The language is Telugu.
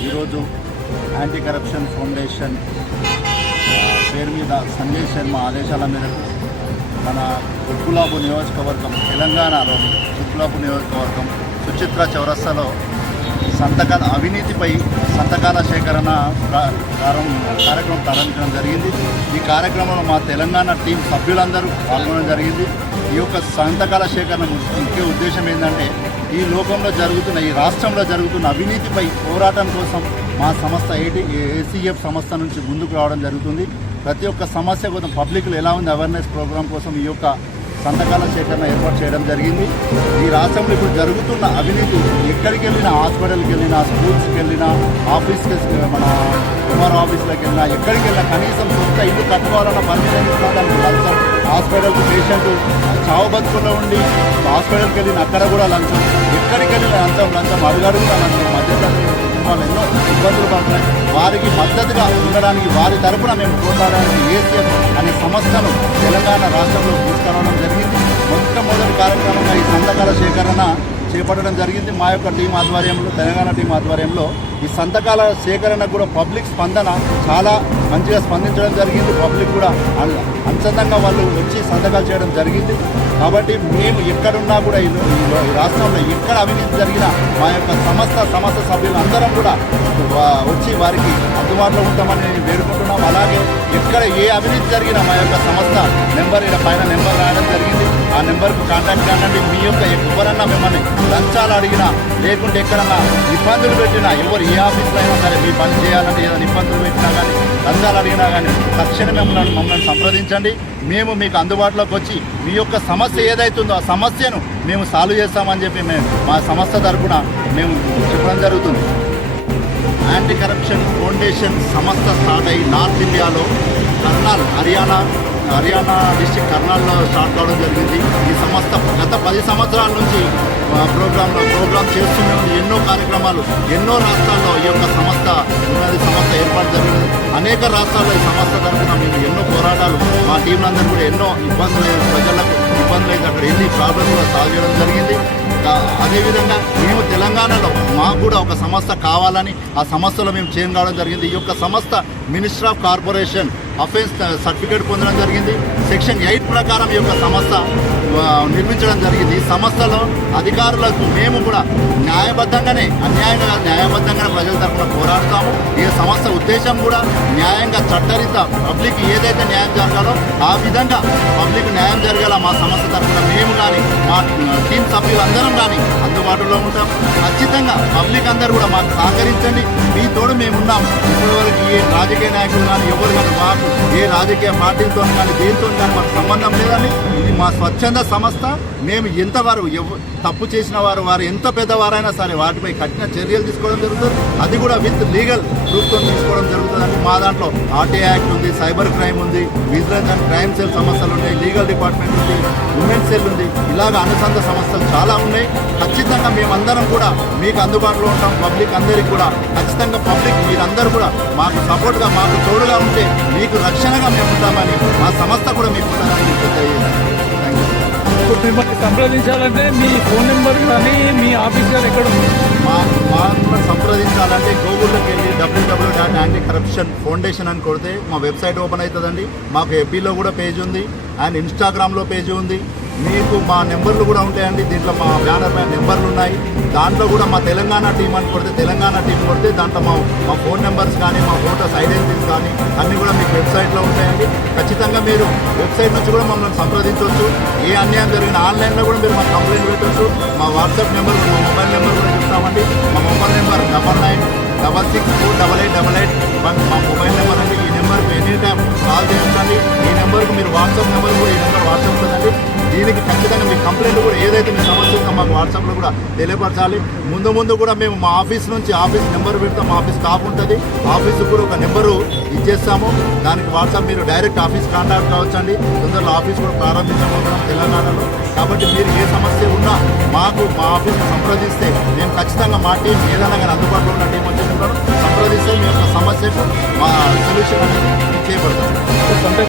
ఈరోజు యాంటీ కరప్షన్ ఫౌండేషన్ పేరు మీద సంజయ్ శర్మ ఆదేశాల మేరకు మన ఉప్పులాపు నియోజకవర్గం తెలంగాణలో ఉప్పులాపు నియోజకవర్గం సుచిత్ర చౌరస్తాలో సంతకాల అవినీతిపై సంతకాల సేకరణ కార్యక్రమం ప్రారంభించడం జరిగింది. ఈ కార్యక్రమంలో మా తెలంగాణ టీం సభ్యులందరూ పాల్గొనడం జరిగింది. ఈ యొక్క సంతకాల సేకరణ ముఖ్య ఉద్దేశం ఏంటంటే ఈ లోకంలో జరుగుతున్న ఈ రాష్ట్రంలో జరుగుతున్న అవినీతిపై పోరాటం కోసం మా సంస్థ ఏటీ ఏసీఎఫ్ సంస్థ నుంచి ముందుకు రావడం జరుగుతుంది. ప్రతి ఒక్క సమస్య కోసం పబ్లిక్లో ఎలా ఉంది అవేర్నెస్ ప్రోగ్రామ్ కోసం ఈ యొక్క సంతకాల సేకరణ ఏర్పాటు చేయడం జరిగింది. ఈ రాష్ట్రంలో ఇప్పుడు జరుగుతున్న అవినీతి ఎక్కడికి వెళ్ళినా హాస్పిటల్కి వెళ్ళినా స్కూల్స్కి వెళ్ళినా ఆఫీస్కి మన ఎంఆర్ ఆఫీస్లోకి వెళ్ళినా ఎక్కడికి వెళ్ళినా కనీసం సొంత ఇల్లు కట్టుకోవాలన్న పరిస్థితి దానికి లంచం హాస్పిటల్కి పేషెంట్ చావు బతుకుల్లో ఉండి హాస్పిటల్కి వెళ్ళిన అక్కడ కూడా లంచం ఎక్కడికి వెళ్ళిన లంచం లంచం అడుగడుగునా లంచం మధ్యతరగతి వాళ్ళు ఎన్నో ఇబ్బందులు పడుతున్నాయి వారికి మద్దతుగా ఉండడానికి వారి తరపున మేము పోరాడడానికి ఏసీఎఫ్ అనే సంస్థను తెలంగాణ రాష్ట్రంలో తీసుకురావడం జరిగింది. మొట్టమొదటి కార్యక్రమంగా ఈ సంతకాల సేకరణ చేపట్టడం జరిగింది. మా యొక్క టీం ఆధ్వర్యంలో తెలంగాణ టీం ఆధ్వర్యంలో ఈ సంతకాల సేకరణకు కూడా పబ్లిక్ స్పందన చాలా మంచిగా స్పందించడం జరిగింది. పబ్లిక్ కూడా అంచందంగా వాళ్ళు వచ్చి సంతకాలు చేయడం జరిగింది. కాబట్టి మేము ఎక్కడున్నా కూడా ఈ ఈ- రాష్ట్రంలో ఎక్కడ అవినీతి జరిగినా మా యొక్క సంస్థ సంస్థ సభ్యులందరం కూడా వచ్చి వారికి అందుబాటులో ఉంటామని నేను వేడుకుంటున్నాం. అలాగే ఎక్కడ ఏ అవినీతి జరిగినా మా యొక్క సంస్థ నెంబర్ ఇక్కడ పైన నెంబర్ రాయడం జరిగింది. ఆ నెంబర్కు కాంటాక్ట్ కానండి మీ యొక్క ఎవరన్నా మిమ్మల్ని లంచాలు అడిగినా లేకుంటే ఎక్కడన్నా ఇబ్బందులు పెట్టినా ఎవరు ఏ ఆఫీస్లో అయినా సరే మీ పని చేయాలంటే ఏదైనా ఇబ్బందులు పెట్టినా కానీ లంచాలు అడిగినా కానీ తక్షణమే మమ్మల్ని మమ్మల్ని సంప్రదించండి. మేము మీకు అందుబాటులోకి వచ్చి మీ యొక్క సమస్య ఏదైతుందో ఆ సమస్యను మేము సాల్వ్ చేస్తామని చెప్పి మేము మా సంస్థ తరఫున మేము చెప్పడం జరుగుతుంది. యాంటీ కరప్షన్ ఫౌండేషన్ సంస్థ స్టార్ట్ అయ్యి నార్త్ ఇండియాలో కర్నాల్ హర్యానా హర్యానా డిస్టిక్ కర్నాల్లో స్టార్ట్ కావడం జరిగింది. ఈ సంస్థ గత పది సంవత్సరాల నుంచి ప్రోగ్రాంలో ప్రోగ్రామ్ చేస్తూనే ఉంది. ఎన్నో కార్యక్రమాలు ఎన్నో రాష్ట్రాల్లో ఈ యొక్క సంస్థ ఉన్నది. సంస్థ ఏర్పాటు జరిగింది అనేక రాష్ట్రాల్లో ఈ సంస్థ తరఫున మేము ఎన్నో పోరాటాలు మా టీంలందరూ కూడా ఎన్నో ఇబ్బందులు ప్రజలకు ఇబ్బందులు అయితే అక్కడ ఎన్ని ప్రాబ్లమ్స్ కూడా సాల్వ్ చేయడం జరిగింది. అదేవిధంగా మేము తెలంగాణలో మాకు కూడా ఒక సంస్థ కావాలని ఆ సంస్థలో మేము చేంజ్ కావడం జరిగింది. ఈ యొక్క సంస్థ minister of corporation offence certificate పొందడం జరిగింది. సెక్షన్ ఎయిట్ ప్రకారం ఈ యొక్క సంస్థ నిర్మించడం జరిగింది. ఈ సంస్థలో అధికారులకు మేము కూడా న్యాయబద్ధంగానే అన్యాయంగా న్యాయబద్ధంగానే ప్రజల తరఫున పోరాడతాము. ఈ సంస్థ ఉద్దేశం కూడా న్యాయంగా చట్టరీత పబ్లిక్ ఏదైతే న్యాయం జరగాలో ఆ విధంగా పబ్లిక్ న్యాయం జరగాల మా సంస్థ తరఫున మేము కానీ మా టీం సభ్యులందరం కానీ అందుబాటులో ఉంటాం ఖచ్చితంగా పబ్లిక్ అందరూ కూడా మాకు సహకరించండి. మీ తోడు మేమున్నాం ఇప్పటివరకు ఏ రాజకీయ నాయకులు కానీ ఎవరు కానీ మాకు ఏ రాజకీయ పార్టీలతో కానీ దేనితో కానీ మాకు సంబంధం లేదండి ఇది మా స్వచ్ఛంద సంస్థ మేము ఎంతవారు తప్పు చేసిన వారు వారు ఎంత పెద్దవారైనా సరే వాటిపై కఠిన చర్యలు తీసుకోవడం జరుగుతుంది. అది కూడా విత్ లీగల్ ప్రూఫ్తో తీసుకోవడం జరుగుతుందండి. మా దాంట్లో ఆర్టీ యాక్ట్ ఉంది సైబర్ క్రైమ్ ఉంది విజిలెన్స్ అండ్ క్రైమ్ సెల్ సమస్యలు ఉన్నాయి లీగల్ డిపార్ట్మెంట్ ఉంది ఉమెన్ సెల్ ఉంది. ఇలాగ అనుసంధ సమస్యలు చాలా ఉన్నాయి. ఖచ్చితంగా మేమందరం కూడా మీకు అందుబాటులో ఉంటాం. పబ్లిక్ అందరికీ కూడా ఖచ్చితంగా పబ్లిక్ మీరందరూ కూడా మాకు సపోర్ట్గా మాకు తోడుగా ఉంటే మీకు రక్షణగా మేము ఉంటామని మా సంస్థ కూడా మీకు ఉంటుందని మీకు మిమ్మల్ని సంప్రదించాలంటే మీ ఫోన్ నెంబర్ కానీ మీ ఆఫీస్ గారు ఎక్కడ ఉంది మా సంప్రదించాలంటే గూగుల్లోకి వెళ్ళి W W dot anti corruption foundation అని కొడితే మా వెబ్సైట్ ఓపెన్ అవుతుందండి. మాకు ఎఫ్బీలో కూడా పేజ్ ఉంది అండ్ ఇన్స్టాగ్రామ్లో పేజ్ ఉంది. మీకు మా నెంబర్లు కూడా ఉంటాయండి. దీంట్లో మా బ్యానర్ పైన నెంబర్లు ఉన్నాయి. దాంట్లో కూడా మా తెలంగాణ టీం అని కొడితే తెలంగాణ టీం కొడితే దాంట్లో మా మా ఫోన్ నెంబర్స్ కానీ మా ఫోటోస్ ఐడెంటిటీస్ కానీ అన్నీ కూడా మీకు వెబ్సైట్లో ఉంటాయండి. ఖచ్చితంగా మీరు వెబ్సైట్ నుంచి కూడా మమ్మల్ని సంప్రదించవచ్చు. ఏ అన్యాయం జరిగిన ఆన్లైన్లో కూడా మీరు మాకు కంప్లైంట్ పెట్టవచ్చు మా వాట్సాప్ నెంబర్ మా మొబైల్ నెంబర్ కూడా చెప్తామండి. మా mobile number double nine double six four double eight double eight మా మొబైల్ నెంబర్ అండి. ఈ నెంబర్కి ఎనీ టైం కాల్ చేయించండి ఈ నెంబర్కి మీరు వాట్సాప్ నెంబర్ కూడా ఈ నెంబర్ వాట్సాప్ ఉందండి. దీనికి ఖచ్చితంగా మీ కంప్లైంట్ కూడా ఏదైతే మీ సమస్య ఉందో మాకు వాట్సాప్లో కూడా తెలియపరచాలి. ముందు ముందు కూడా మేము మా ఆఫీస్ నుంచి ఆఫీస్ నెంబర్ పెడతాం మా ఆఫీస్ స్టాఫ్ ఉంటుంది. ఆఫీస్ కూడా ఒక నెంబరు ఇచ్చేస్తాము. దానికి వాట్సాప్ మీరు డైరెక్ట్ ఆఫీస్ కాంటాక్ట్ కావచ్చండి. తొందరలో ఆఫీస్ కూడా ప్రారంభించబోతున్నాం తెలంగాణలో. కాబట్టి మీరు ఏ సమస్య ఉన్నా మాకు మా ఆఫీస్ని సంప్రదిస్తే మేము ఖచ్చితంగా మా టీం ఏదైనా కానీ అందుబాటులో ఉన్న టీం వచ్చేసి సంప్రదిస్తే మీ యొక్క సమస్యకు మా సొల్యూషన్ అనేది చేయబడతాం